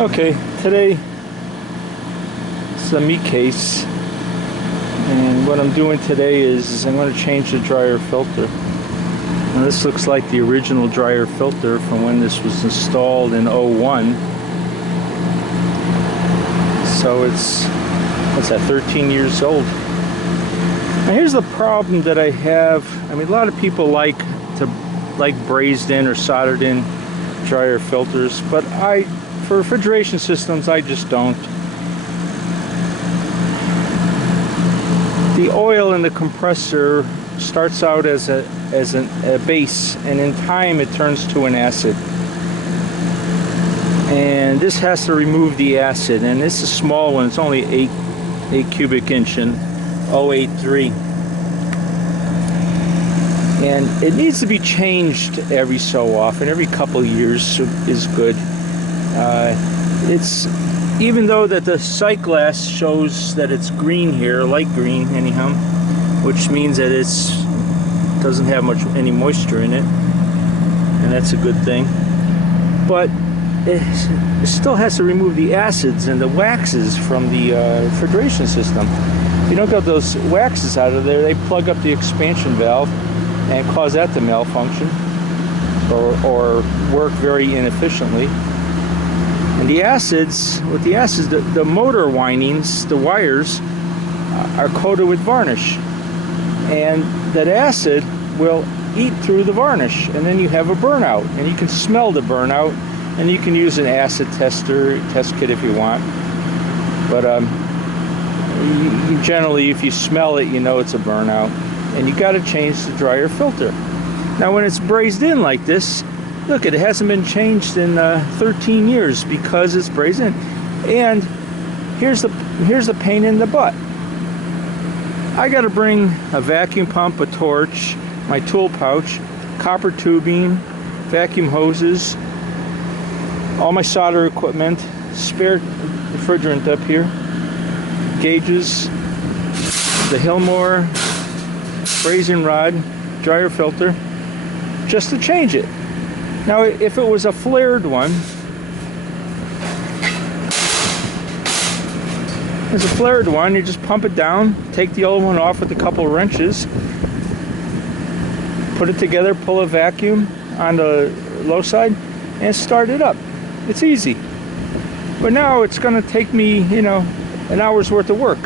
Okay, today it's a meat case, and what I'm doing today is I'm going to change the dryer filter. Now this looks like the original dryer filter from when this was installed in '01. So it's, what's that, 13 years old. Now here's the problem that I have. I mean, a lot of people like brazed in or soldered in dryer filters, but for refrigeration systems, I just don't. The oil in the compressor starts out as a base, and in time it turns to an acid. And this has to remove the acid, and this is a small one. It's only 8 cubic inch in 083. And it needs to be changed every so often. Every couple of years is good. It's, even though that the sight glass shows that it's green here, light green anyhow, which means that it's doesn't have any moisture in it, and that's a good thing. But it still has to remove the acids and the waxes from the refrigeration system. If you don't get those waxes out of there, they plug up the expansion valve and cause that to malfunction or work very inefficiently. And the acids, the motor windings, the wires, are coated with varnish. And that acid will eat through the varnish, and then you have a burnout. And you can smell the burnout, and you can use an acid test kit if you want. But generally, if you smell it, you know it's a burnout. And you got to change the dryer filter. Now when it's brazed in like this, look, it hasn't been changed in 13 years because it's brazed in. And here's the pain in the butt. I got to bring a vacuum pump, a torch, my tool pouch, copper tubing, vacuum hoses, all my solder equipment, spare refrigerant up here, gauges, the Hillmore brazing rod, dryer filter, just to change it. Now, if it was a flared one, you just pump it down, take the old one off with a couple of wrenches, put it together, pull a vacuum on the low side, and start it up. It's easy. But now it's going to take me, an hour's worth of work.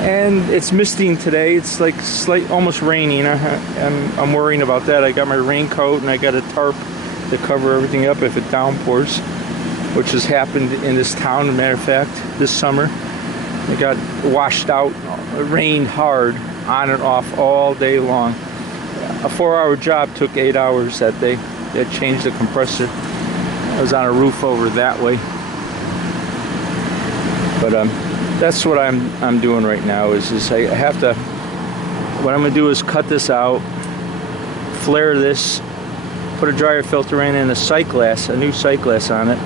And it's misting today. It's like almost raining. I'm worrying about that. I got my raincoat and I got a tarp to cover everything up if it downpours, which has happened in this town. As a matter of fact, this summer it got washed out. It rained hard, on and off all day long. A 4-hour job took 8 hours that day. They had changed the compressor. I was on a roof over that way. But that's what I'm doing right now. Is I have to. What I'm going to do is cut this out, flare this, put a dryer filter in, and a sight glass, a new sight glass on it.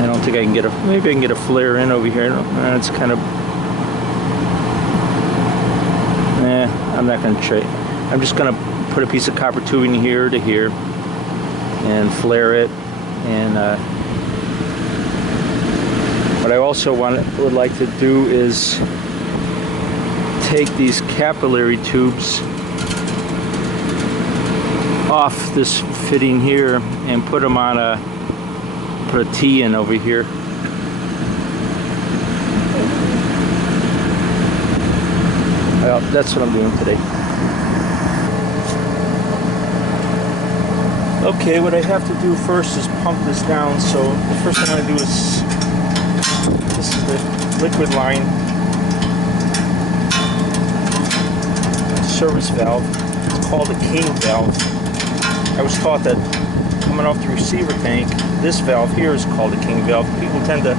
I don't think I can get maybe I can get a flare in over here. It's kind of. I'm not going to try. I'm just going to put a piece of copper tubing here to here, and flare it, and. What I also would like to do is take these capillary tubes off this fitting here and put them on put a T in over here. Well, that's what I'm doing today. Okay, what I have to do first is pump this down. So the first thing I'm going to do is, this is the liquid line service valve. It's called a king valve. I was taught that coming off the receiver tank, this valve here is called a king valve. People tend to,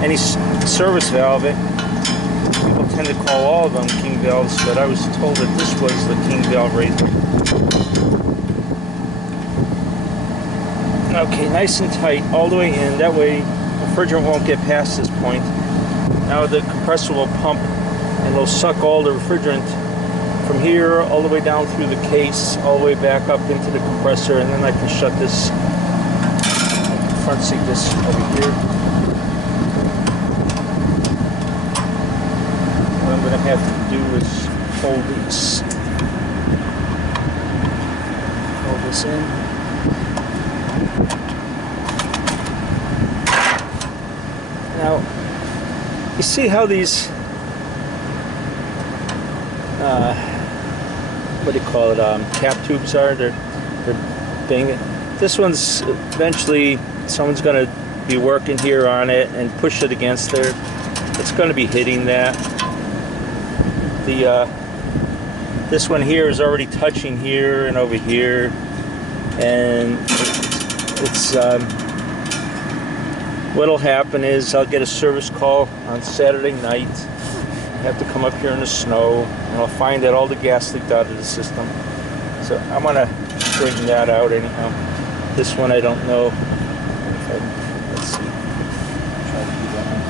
any service valve, people tend to call all of them king valves, but I was told that this was the king valve right there. Okay, nice and tight all the way in. That way refrigerant won't get past this point. Now the compressor will pump and it'll suck all the refrigerant from here all the way down through the case, all the way back up into the compressor, and then I can shut this front seat disc over here. What I'm going to have to do is fold this in. Now, you see how these what do you call it, cap tubes are? They're banging. This one's eventually, someone's going to be working here on it and push it against there. It's going to be hitting that. This one here is already touching here and over here, and it's what'll happen is I'll get a service call on Saturday night. I have to come up here in the snow, and I'll find that all the gas leaked out of the system. So I'm gonna straighten that out anyhow. This one I don't know. Let's see. Try to do that one.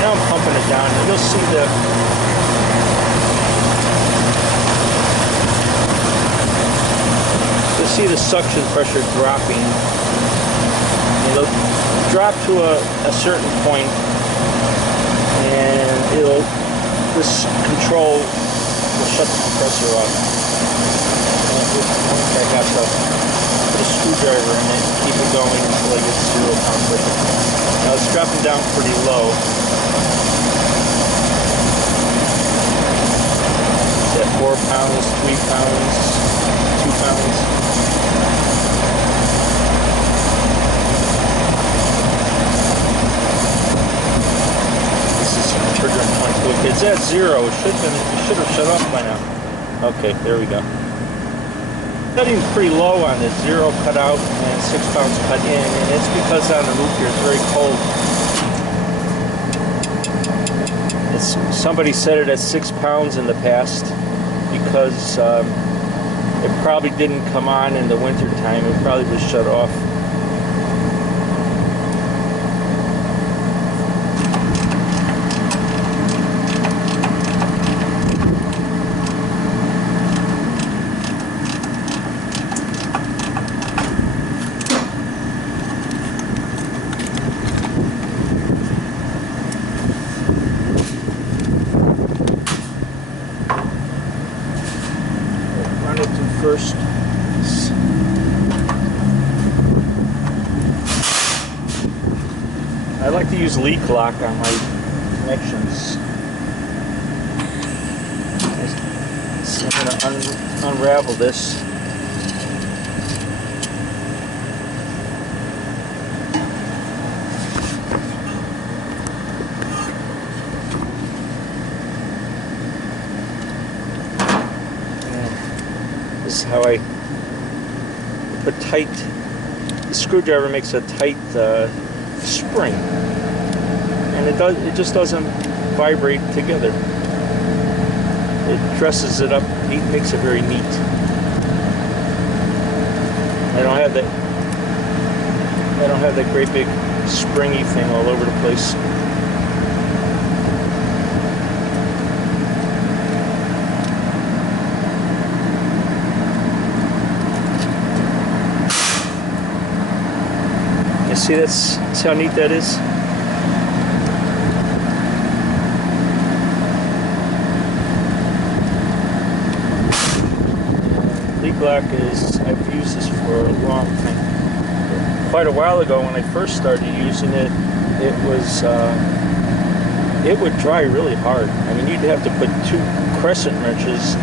Now I'm pumping it down, and you'll see the suction pressure dropping. It'll drop to a certain point, and this control will shut the compressor off. I have to put a screwdriver in it and keep it going until I get to 0 pound pressure. Now it's dropping down pretty low. Is that 4 pounds, 3 pounds, 2 pounds? It's at 0. It should have shut off by now. Okay, there we go. Setting pretty low on this. 0 cut out and 6 pounds cut in, and it's because on the roof here it's very cold. Somebody set it at 6 pounds in the past because it probably didn't come on in the winter time. It probably was shut off. First, I like to use leak lock on my connections. So I'm going to unravel this. This is how I put tight. The screwdriver makes a tight spring, and it just doesn't vibrate together. It dresses it up, makes it very neat. I don't have that great big springy thing all over the place. See, that's how neat that is. Leak lock is, I've used this for a long time. Quite a while ago when I first started using it, it would dry really hard. I mean, you'd have to put 2 crescent wrenches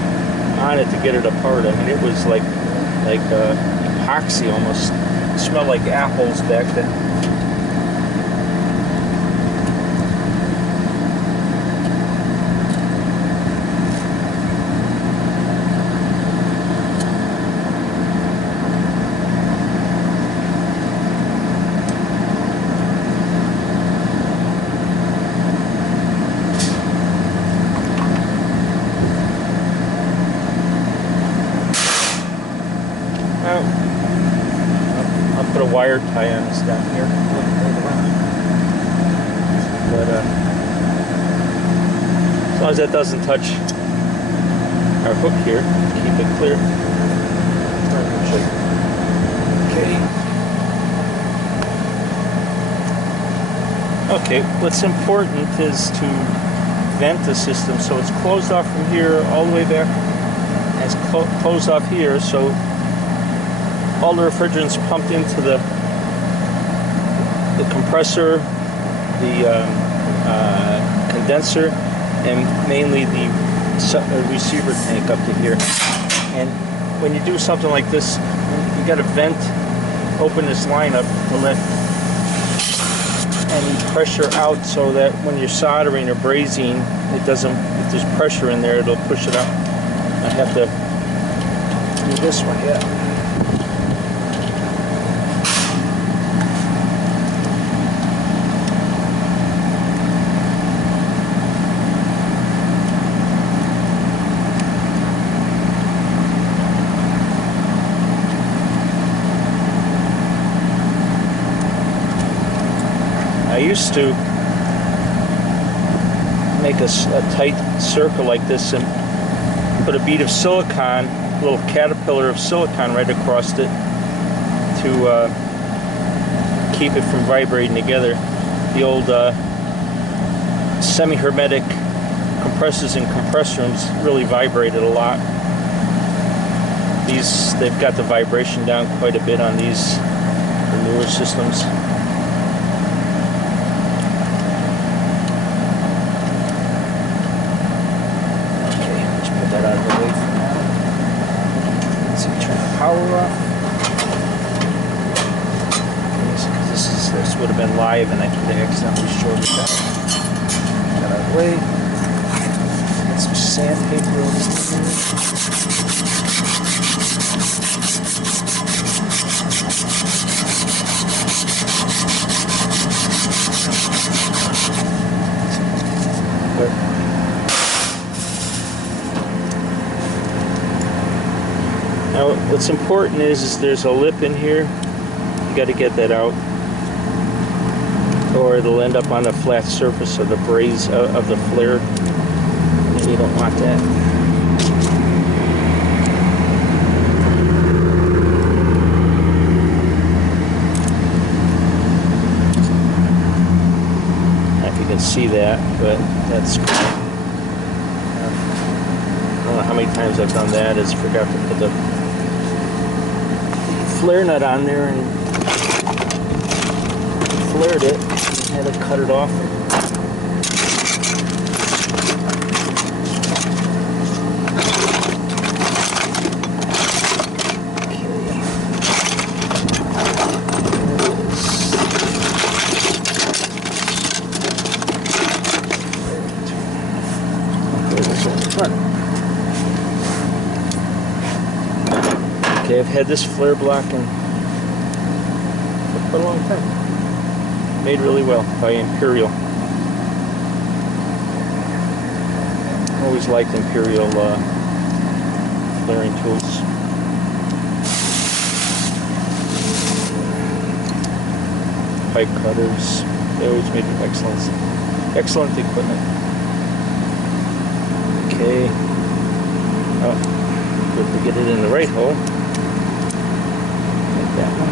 on it to get it apart. I mean, it was like epoxy almost. It smelled like apples back then. Now, wire tie on this down here. But as long as that doesn't touch our hook here, keep it clear. Okay, what's important is to vent the system so it's closed off from here all the way back. And it's closed off here, so all the refrigerant's pumped into the compressor, the condenser, and mainly the receiver tank up to here. And when you do something like this, you got to vent, open this line up to let any pressure out, so that when you're soldering or brazing, it doesn't, if there's pressure in there, it'll push it up. I have to do this one, yeah. I used to make a tight circle like this and put a bead of silicone, a little caterpillar of silicone right across it to keep it from vibrating together. The old semi-hermetic compressors in compressor rooms really vibrated a lot. They've got the vibration down quite a bit on these, the newer systems. Out of the way for now. Let's see, turn the power off. This would have been live, and I could have accidentally shorted that. Get out of the way. Get some sandpaper over here. Now, what's important is there's a lip in here. You got to get that out, or it'll end up on the flat surface of the braze of the flare, and you don't want that. I don't know if you can see that, but that's cool. I don't know how many times I've done that. Is forgot to put the flare nut on there and flared it and had to cut it off. Okay, I've had this flare block for quite a long time. Made really well by Imperial. Always liked Imperial flaring tools. Pipe cutters. They always made excellent equipment. Okay. Oh, good to get it in the right hole. That one.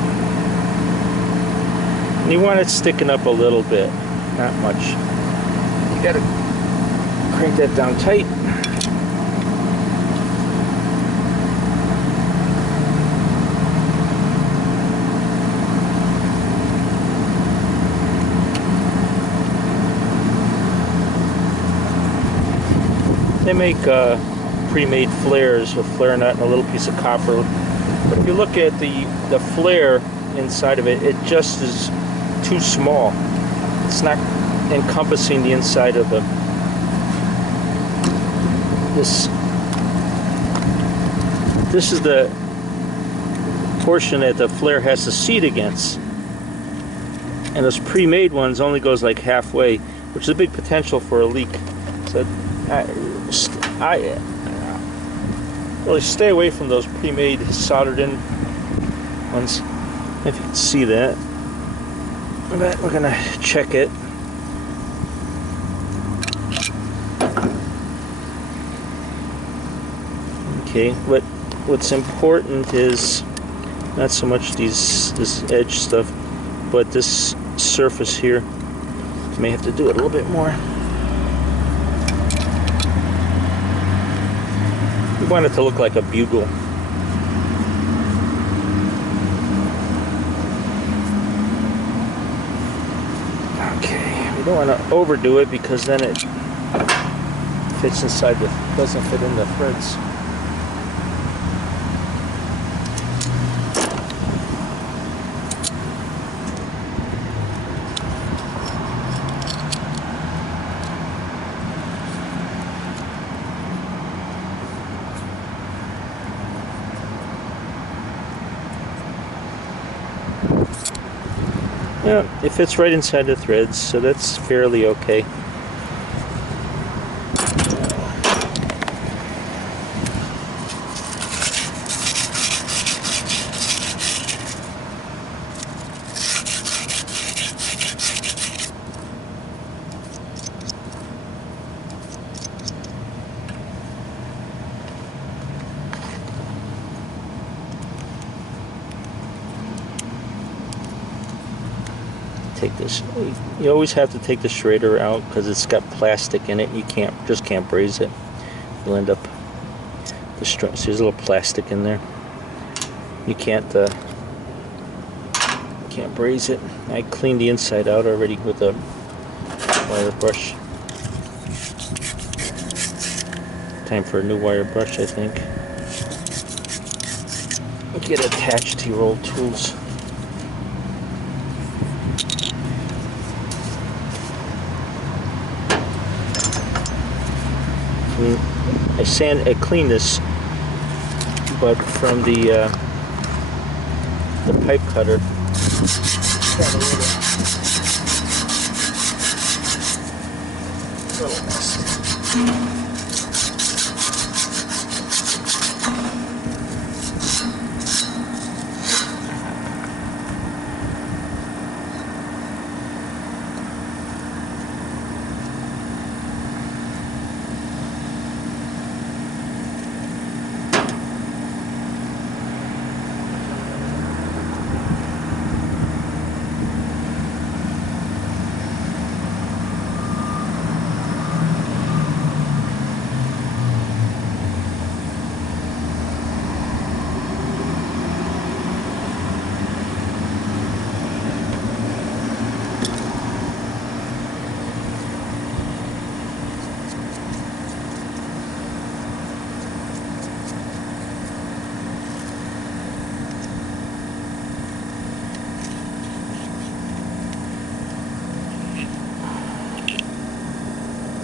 And you want it sticking up a little bit, not much. You gotta crank that down tight. They make pre-made flares with flare nut and a little piece of copper. But if you look at the flare inside of it, it just is too small. It's not encompassing the inside of this is the portion that the flare has to seat against. And those pre-made ones only goes like halfway, which is a big potential for a leak. So I really stay away from those pre-made soldered in ones. If you can see that. But we're gonna check it. Okay, what's important is not so much this edge stuff, but this surface here. You may have to do it a little bit more. We want it to look like a bugle. Okay, we don't want to overdo it because then it fits inside doesn't fit in the threads. Yeah, it fits right inside the threads, so that's fairly okay. Take this. You always have to take the Schrader out because it's got plastic in it. You just can't braze it. You'll end up destroying. So there's a little plastic in there. You can't braze it. I cleaned the inside out already with a wire brush. Time for a new wire brush, I think. Get attached to your old tools. I cleaned this, but from the pipe cutter, got a little mess.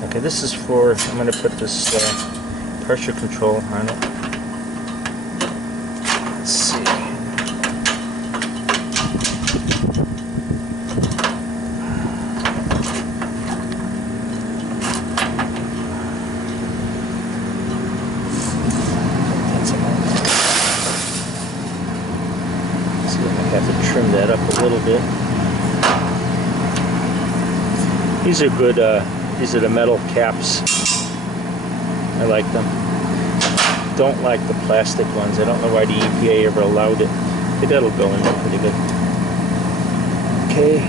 Okay, this is for, I'm going to put this pressure control on it. Let's see. See, I have to trim that up a little bit. These are good. These are the metal caps. I like them. Don't like the plastic ones. I don't know why the EPA ever allowed it. But that'll go in there pretty good. Okay.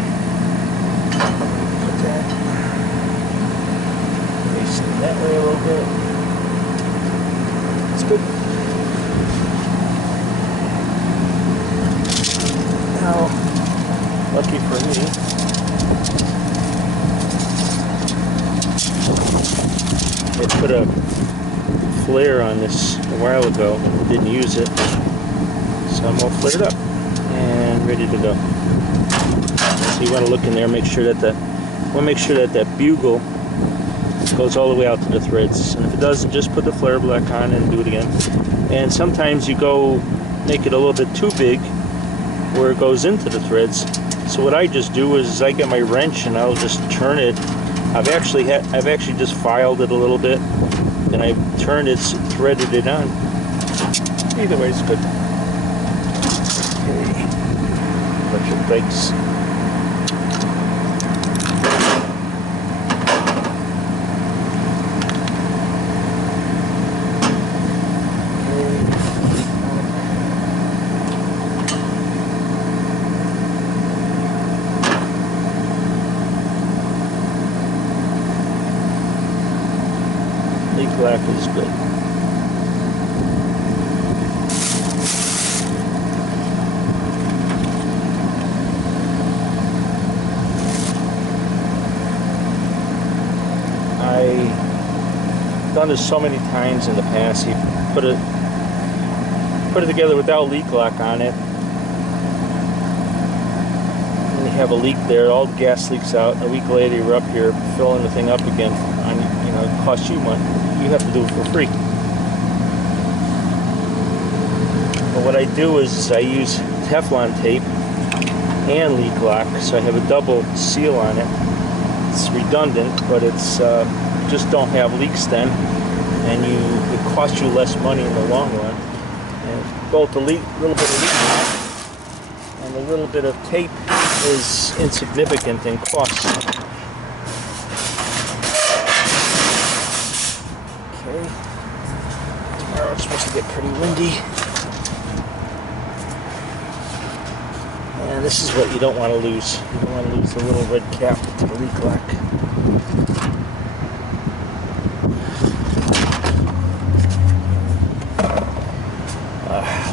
Put that. Face it that way a little bit. That's good. Now, lucky for me, I put a flare on this a while ago, didn't use it, so I'm all flared up and ready to go. So you want to look in there, make sure that that bugle goes all the way out to the threads, and if it doesn't, just put the flare black on and do it again. And sometimes you go make it a little bit too big where it goes into the threads. So what I just do is I get my wrench and I'll just turn it. I've actually just filed it a little bit, and I've turned it, threaded it on. Either way, it's good. Okay. bunch of brakes. Leak lock is good. I've done this so many times in the past. You put it together without leak lock on it, and you have a leak there. All the gas leaks out. A week later, you're up here filling the thing up again. You know, it costs you money. You have to do it for free. But what I do is I use Teflon tape and leak lock, so I have a double seal on it. It's redundant, but it's just don't have leaks then, and it costs you less money in the long run. And both the little bit of leak lock and a little bit of tape is insignificant in cost. Okay, tomorrow it's supposed to get pretty windy. And this is what you don't want to lose. You don't want to lose the little red cap to the leak lock.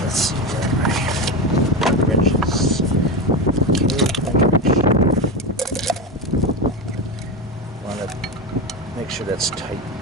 Let's see where my wrenches. Okay, want to make sure that's tight.